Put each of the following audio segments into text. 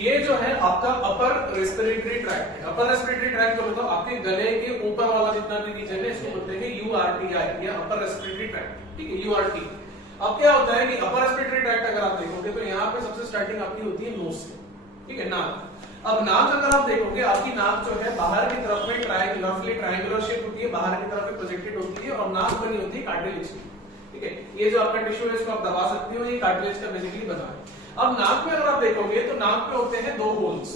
ये जो है आपका अपर रेस्पिरेटरी ट्रैक्ट है। अपर रेस्पिरेटरी ट्रैक्ट बोले तो आपके गले के ऊपर वाला जितना भी रीजन है इसको बोलते हैं यूआरटीआई या अपर रेस्पिरेटरी ट्रैक्ट। ठीक है, यूआरटी। अब क्या होता है कि अपर रेस्पिरेटरी ट्रैक्ट अगर आप देखोगे तो यहाँ पे सबसे स्टार्टिंग आपकी होती है नोज से। ठीक है, नाक। अब नाक अगर आप देखोगे, आपकी नाक जो है बाहर की तरफ में ट्रायंगुलर शेप होती है, बाहर की तरफ में प्रोजेक्टेड होती है और नाक बनी होती है कार्टिलेज की। ठीक है, ये जो आपका टिश्यू है इसको आप दबा सकते हो, ये कार्टिलेज का बेसिकली बना है। अब नाक में अगर आप देखोगे तो नाक में होते हैं दो होल्स।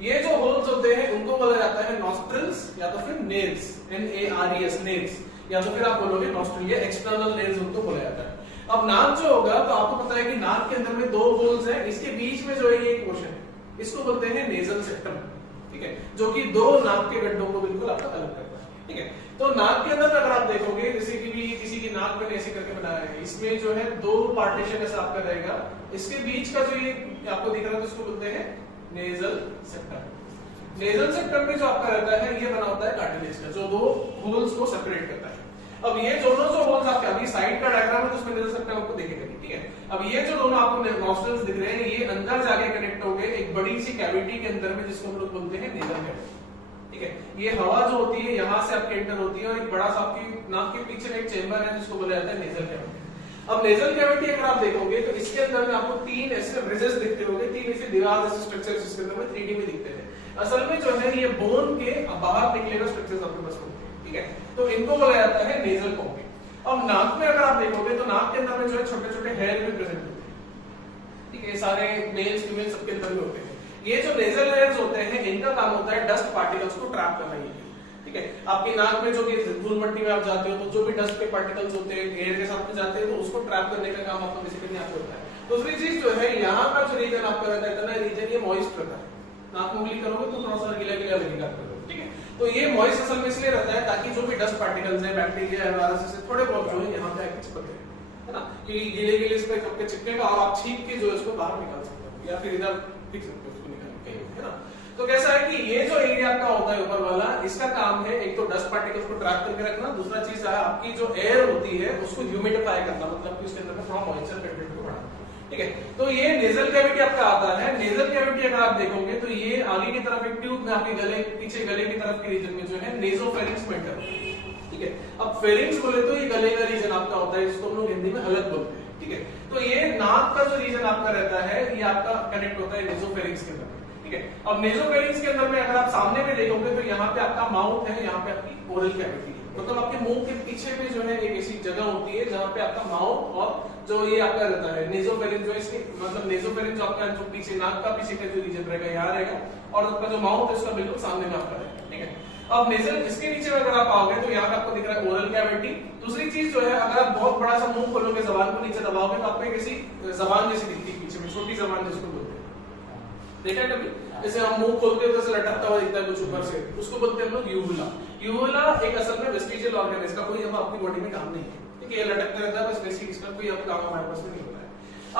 ये जो होल्स होते हैं उनको बोला जाता है नॉस्ट्रिल्स या तो फिर नेल्स, NARES नेल्स, या तो फिर आप बोलोगे नॉस्ट्रिल, एक्सटर्नल नेल्स उनको बोला जाता है। अब नाक जो होगा तो आपको पता है कि नाक के अंदर में दो होल्स हैं, इसके बीच में जो है ये एक पोर्शन है, इसको बोलते हैं नेजल सेक्टम। ठीक है, जो कि दो नाक के गड्ढों को बिल्कुल आपका अलग करता है। ठीक है, तो नाक के अंदर अगर आप देखोगे, जैसे कि भी किसी की नाक मैंने ऐसे करके बनाया है, इसमें जो है दो पार्टीशन ऐसा आपका रहेगा, इसके बीच का जो ये आपको दिख रहा है इसको बोलते हैं नेजल सेक्टम। नेजल सेक्टम में जो आपका रहता है ये बना होता है कार्टिलेज का, जो दो होल्स को सेपरेट करता है। अब ये दोनों जो होल्स आपके अभी साइड का डायग्राम है तो उसमें नेजल सेक्टम आपको दिखेगा। ठीक है, अब ये जो दोनों आपको नॉस्ट्रिल्स दिख रहे हैं ये अंदर जाके कनेक्ट हो गए एक बड़ी सी कैविटी के अंदर में, जिसको हम लोग बोलते हैं नेजल कैविटी। ठीक है, ये हवा जो होती है यहाँ से आपके एंटर होती है और एक बड़ा सा आपकी नाक के पीछे एक चेंबर है जिसको बोला जाता है नेजल कैविटी। अब नेजल कैविटी अगर आप देखोगे तो इसके अंदर में आपको तीन ऐसे रिजेस दिखते होंगे, तीन ऐसे दीवार जैसे स्ट्रक्चर्स इसके अंदर में 3D में दिखते हैं। असल में जो है ये बोन के बाहर निकले हुए स्ट्रक्चर्स आपके पास होते हैं। ठीक है, तो इनको बोला जाता है नेजल पॉकेट। अब नाक में अगर आप देखोगे तो नाक के अंदर में जो है छोटे छोटे हेयर भी प्रेजेंट होते हैं। ठीक है, सारे मेल्स फीमेल सबके अंदर में होते हैं। ये जो नेजल हेयर्स होते हैं इनका काम होता है डस्ट पार्टिकल्स को ट्रैप करना। ठीक है, आपकी नाक में जो भी धूल मिट्टी में आप जाते हो तो जो भी डस्ट के पार्टिकल्स होते हैं एयर के साथ में जाते हैं तो उसको ट्रैप करने का काम आपका बेसिकली आपको होता है। दूसरी चीज जो है यहाँ का जो रीजन आपका रहता है, इतना रीजन ये मॉइस्ट रहता है। नाक में उंगली करोगे तो थोड़ा सा गीला गीला लगेगा आपको। ठीक है, तो ये मॉइस्ट असल में इसलिए रहता है ताकि जो भी डस्ट पार्टिकल्स है, बैक्टीरिया, वायरस से थोड़े बहुत जो है यहाँ पे आके चिपकते हैं, है ना, कि गीले गीले इस पे कब के चिपकेगा और आप छींक के जो है इसको बाहर निकाल सकते हो या फिर इधर फेंक सकते हो उसको निकाल के, है ना। तो कैसा है कि ये जो एरिया आपका होता है ऊपर वाला, इसका काम है एक तो डस्ट पार्टिकल्स को ट्रैप करके रखना, दूसरा चीज है आपकी जो एयर होती है उसको ह्यूमिडिफाई करना, मतलब कि उसके अंदर में थोड़ा मॉइस्चर कंटेंट को बढ़ाना। ठीक है, तो ये नेजल कैविटी आपका आता है। नेजल कैविटी अगर आप देखोगे तो ये आगे की तरफ एक ट्यूब में आपके गले पीछे गले की तरफ के रीजन में जो है नेजोफेरिंक्स में एंटर होती है। ठीक है, अब फेरिंक्स बोले तो ये गले का रीजन आपका होता है, जिसको हम लोग हिंदी में हलक बोलते हैं। ठीक है, तो ये नाक का जो रीजन आपका रहता है ये आपका कनेक्ट होता है नेजोफेरिंक्स के अंदर। ठीक है, अब नेजोफेरिंक्स के अंदर में अगर आप सामने में देखोगे तो यहाँ पे आपका माउथ है, यहाँ पे आपकी ओरल कैविटी है, मतलब आपके मुंह के पीछे में जो है एक ऐसी जगह होती है जहाँ पे आपका माउथ और जो ये आपका रहता है नेजोफेरिंक्स, जो इसके मतलब नेजोफेरिंक्स जो आपका जो पीछे नाक का पीछे का जो रीजन रहेगा यहाँ रहेगा और आपका जो माउथ है उसका बिल्कुल सामने में आपका रहेगा। ठीक है, अब नेजल इसके नीचे में अगर आप आओगे तो यहाँ पे आपको दिख रहा है ओरल कैविटी। दूसरी चीज जो है अगर आप बहुत बड़ा सा मुंह खोलोगे, जबान को नीचे दबाओगे तो आपको किसी जबान जैसी दिखती है पीछे में, छोटी जबान जिसको बोलते हैं, देखा कभी, जैसे हम मुंह खोलते हैं तो ऐसे लटकता हुआ दिखता है कुछ ऊपर से, उसको बोलते हैं हम लोग यूवुला। यूवुला एक असल में वेस्टिजियल ऑर्गन है, इसका कोई अब आपकी बॉडी में काम नहीं है। ठीक है, ये लटकता रहता है बस, वैसे इसका कोई अब काम हमारे पास में नहीं होता है।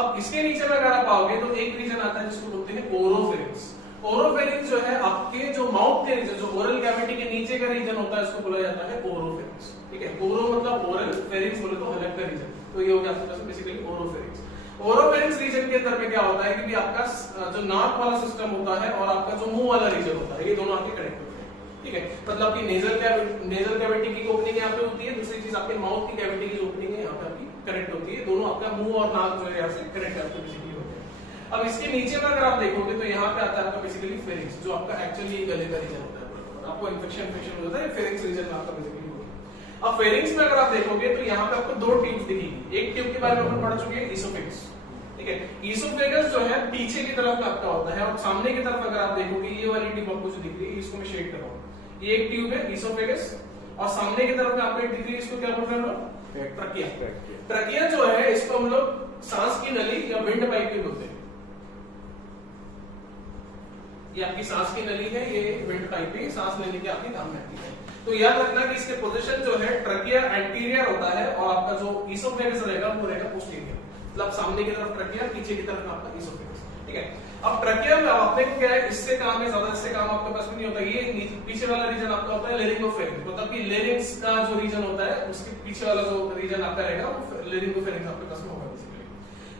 अब इसके नीचे में अगर आप आओगे तो एक रीजन आता है जिसको बोलते हैं ओरोफेरिंक्स। ओरोफेरिंक्स जो है आपके जो माउथ के रीजन, जो ओरल कैविटी के नीचे का रीजन होता है उसको बोला जाता है ओरोफेरिंक्स। ठीक है, ओरो मतलब ओरल, फेरिंक्स बोले तो हलक का रीजन, तो ये हो गया आपका बेसिकली ओरोफेरिंक्स। ओरोफेरिंक्स रीजन के अंदर में क्या होता है कि आपका जो नाक वाला सिस्टम होता है और आपका जो मुंह वाला रीजन होता है ये दोनों आपके कनेक्ट होते हैं। ठीक है, मतलब कि नेजल कैविटी की ओपनिंग यहाँ पे होती है, दूसरी चीज आपके माउथ की कैविटी की ओपनिंग है यहाँ पे आपकी कनेक्ट होती है, दोनों आपका मुंह और नाक जो है यहाँ से कनेक्ट आपको बेसिकली होते हैं। अब इसके नीचे में अगर आप देखोगे तो यहाँ पे आता है आपका बेसिकली फेरिंक्स, जो आपका एक्चुअली गले का रीजन होता है, आपको इन्फेक्शन हो जाता है फेरिंक्स रीजन आपका बेसिकली होता है। अब फेरिंक्स में अगर आप देखोगे तो यहाँ पे आपको दो ट्यूब्स दिखेगी, एक ट्यूब के बारे में अपन पढ़ चुके हैं, इसोफेगस। ठीक है, इसोफेगस जो है पीछे की तरफ आपका होता है और सामने की तरफ अगर आप देखोगे ये वाली ट्यूब आपको जो दिख रही है इसको मैं शेड कर रहा हूँ, ये एक ट्यूब है इसोफेगस और सामने की तरफ में आपको एक दिख रही है, इसको क्या बोल रहे हैं हम लोग, ट्रकिया। ट्रकिया जो है इसको हम लोग सांस की नली या विंड पाइप भी बोलते हैं। ये आपकी सांस की नली है, ये विंड पाइप है, सांस लेने के आपके काम में आती है। तो याद रखना कि इसके पोजीशन जो है ट्रकिया एंटीरियर होता है और आपका जो इसोफेगस रहेगा वो रहेगा पोस्टीरियर, मतलब सामने की तरफ ट्रकिया, पीछे की तरफ आपका इसोफेगस। ठीक है, अब ट्रकिया में आपने को क्या है, इससे काम है ज्यादा, इससे काम आपके पास में नहीं होता। ये पीछे वाला रीजन आपका होता है लेरिंगोफेरिंक्स, मतलब कि लेरिंग्स का जो रीजन होता है उसके पीछे वाला जो रीजन आपका रहेगा वो लेरिंगोफेरिंक्स आपके पास में होगा बेसिकली।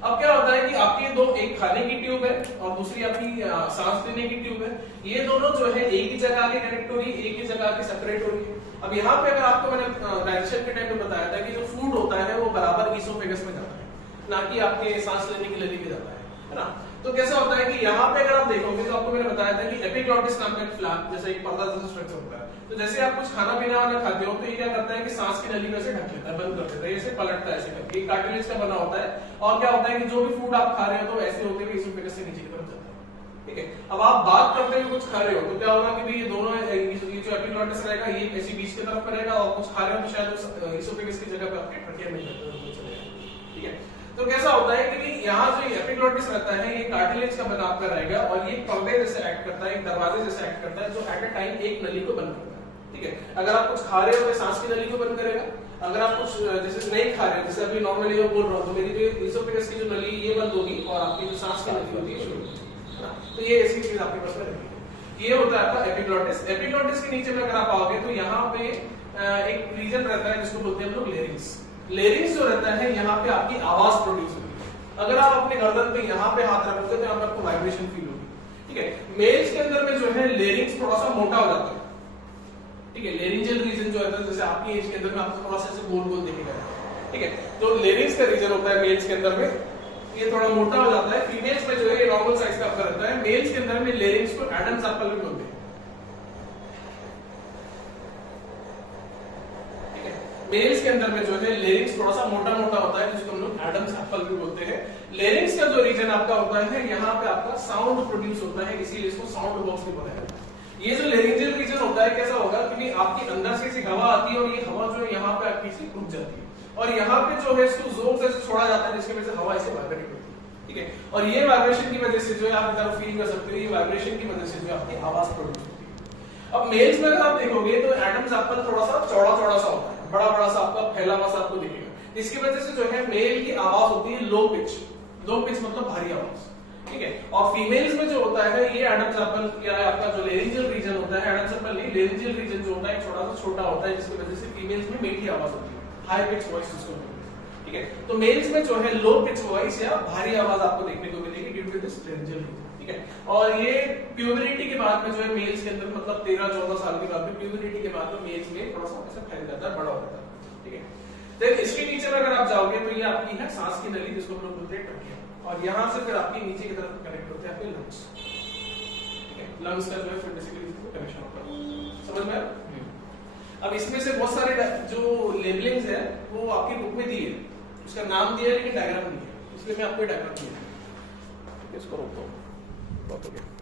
अब क्या होता है कि आपके दो, एक खाने की ट्यूब है और दूसरी आपकी सांस लेने की ट्यूब है। ये दोनों जो है एक ही जगह आके कनेक्ट हो रही है, एक ही जगह आके सेपरेट हो रही है। अब यहाँ पे अगर आपको मैंने डाइजेशन के टाइम में बताया था कि जो फूड होता है वो बराबर ईसोफेगस में जाता है, ना कि आपके सांस लेने की नली में जाता है ना। तो कैसा होता है कि यहाँ पे अगर आप देखोगे तो आपको मैंने बताया था कि एपिग्लॉटिस नाम का एक फ्लैप जैसे एक पर्दा जैसा स्ट्रक्चर होता है। तो जैसे आप कुछ खाना पीना वाना खाते हो तो ये क्या करता है कि सांस की नली में से ढक लेता है, बंद कर देता है, ऐसे पलटता है ऐसे करके, कार्टिलेज का बना होता है। और क्या होता है कि जो भी फूड आप खा रहे हो तो ऐसे होते हुए ईसोफेगस से नीचे की तरफ जाता है। ठीक है, अब आप बात करते हुए कुछ खा रहे हो तो क्या होगा कि भाई ये दोनों, ये जो एपिग्लॉटिस रहेगा ये ऐसी बीच की तरफ रहेगा, और कुछ खा रहे हो तो शायद ईसोफेगस की जगह पे आपके ट्रकिया में चलेगा। ठीक है, तो कैसा होता है कि यहाँ जो एपिग्लॉटिस रहता है ये कार्टिलेज का बना आपका रहेगा, और ये पर्दे जैसे एक्ट करता है, एक दरवाजे जैसे एक्ट करता है, जो एट अ टाइम एक नली को बंद करता है। ठीक है, अगर आप कुछ खा रहे हो तो सांस की नली को बंद करेगा, अगर आप कुछ जैसे नहीं खा रहे हो, जैसे अभी नॉर्मली मैं बोल रहा हूँ तो मेरी जो ईसोफेगस की जो नली ये बंद होगी और आपकी जो सांस की नली होती है शुरू होगी। तो ये ऐसी चीज आपके पास में रहेगी। ये होता है आपका एपिग्लॉटिस। एपिग्लॉटिस के नीचे में अगर आप आओगे तो यहाँ पे एक रीजन रहता है जिसको बोलते हैं हम लोग लेरिंग्स। लेरिंग्स जो रहता है यहाँ पे आपकी आवाज प्रोड्यूस होती है। अगर आप अपने गर्दन पे यहाँ पे हाथ रखोगे तो यहाँ पे आपको वाइब्रेशन फील होगी। ठीक है, मेल्स के अंदर में जो है लेरिंग्स थोड़ा सा मोटा हो जाता है। ठीक है, लेरिंजियल रीजन जो है जैसे आपकी एज के अंदर में आपको थोड़ा सा ऐसे गोल गोल दिखेगा। ठीक है, तो लेरिंग्स का रीजन होता है मेल्स के अंदर में ये थोड़ा मोटा हो जाता है। फीमेल्स में जो है नॉर्मल साइज का आपका रहता है। मेल्स के अंदर में लेरिंग्स को एडम्स एप्पल भी बोलते हैं। ठीक है, मेल्स के अंदर में जो है लेरिंग्स थोड़ा सा मोटा मोटा होता है, जिसको हम लोग एडम्स एप्पल भी बोलते हैं। लेरिंग्स का जो रीजन आपका होता है यहाँ पे आपका साउंड प्रोड्यूस होता है, इसीलिए इसको साउंड बॉक्स भी बोला जाता है। ये जो लेरिंजियल रीजन होता है कैसा होगा क्योंकि आपके अंदर से हवा आती है और ये हवा जो है यहाँ पे आपकी से रुक जाती है, और यहाँ पे जो है इसको जोर से छोड़ा जाता है, जिसकी वजह से हवा ऐसे वाइब्रेट होती है। ठीक है, और ये वाइब्रेशन की वजह से जो है आप इधर फील कर सकते हो, ये वाइब्रेशन की वजह से जो आपकी आवाज प्रोड्यूस होती है। अब मेल्स में अगर आप देखोगे तो एडम्स एप्पल थोड़ा सा चौड़ा चौड़ा सा होता है, बड़ा बड़ा सा आपका फैला हुआ सा आपको दिखेगा। इसकी वजह से जो है मेल की आवाज होती है लो पिच। लो पिच मतलब भारी आवाज। ठीक है, और फीमेल्स में जो होता है ये एडम्स एप्पल या आपका जो लेरिंजियल रीजन होता है, एडम्स एप्पल नहीं, लेरिंजियल रीजन जो होता है थोड़ा सा छोटा होता है, जिसकी वजह से फीमेल्स में मीठी आवाज होती है, हाई पिच वॉइस जिसको बोलते हैं। ठीक है, तो मेल्स में जो है लो पिच वॉइस या भारी आवाज आपको देखने को मिलेगी due to this laryngeal reason. ठीक है, और ये प्यूबरिटी के बाद में जो है मेल्स के अंदर मतलब 13-14 साल के बाद में प्यूबरिटी के बाद में मेल्स में थोड़ा सा ऐसा फैल जाता है, बड़ा हो जाता है। ठीक है, देन इसके नीचे में अगर आप जाओगे तो ये आपकी है सांस की नली, जिसको हम लोग बोलते हैं ट्रकिया, और यहाँ से फिर आपके नीचे की तरफ कनेक्ट होते हैं आपके लंग्स। ठीक है, लंग्स का जो है फिर बेसिकली कनेक्शन होता है। समझ में आया? अब इसमें से बहुत सारे जो लेबलिंग्स है वो आपकी बुक में दी है, उसका नाम दिया है लेकिन डायग्राम नहीं है, इसलिए मैं आपको डायग्राम दिया है। इसको रोकता हूँ।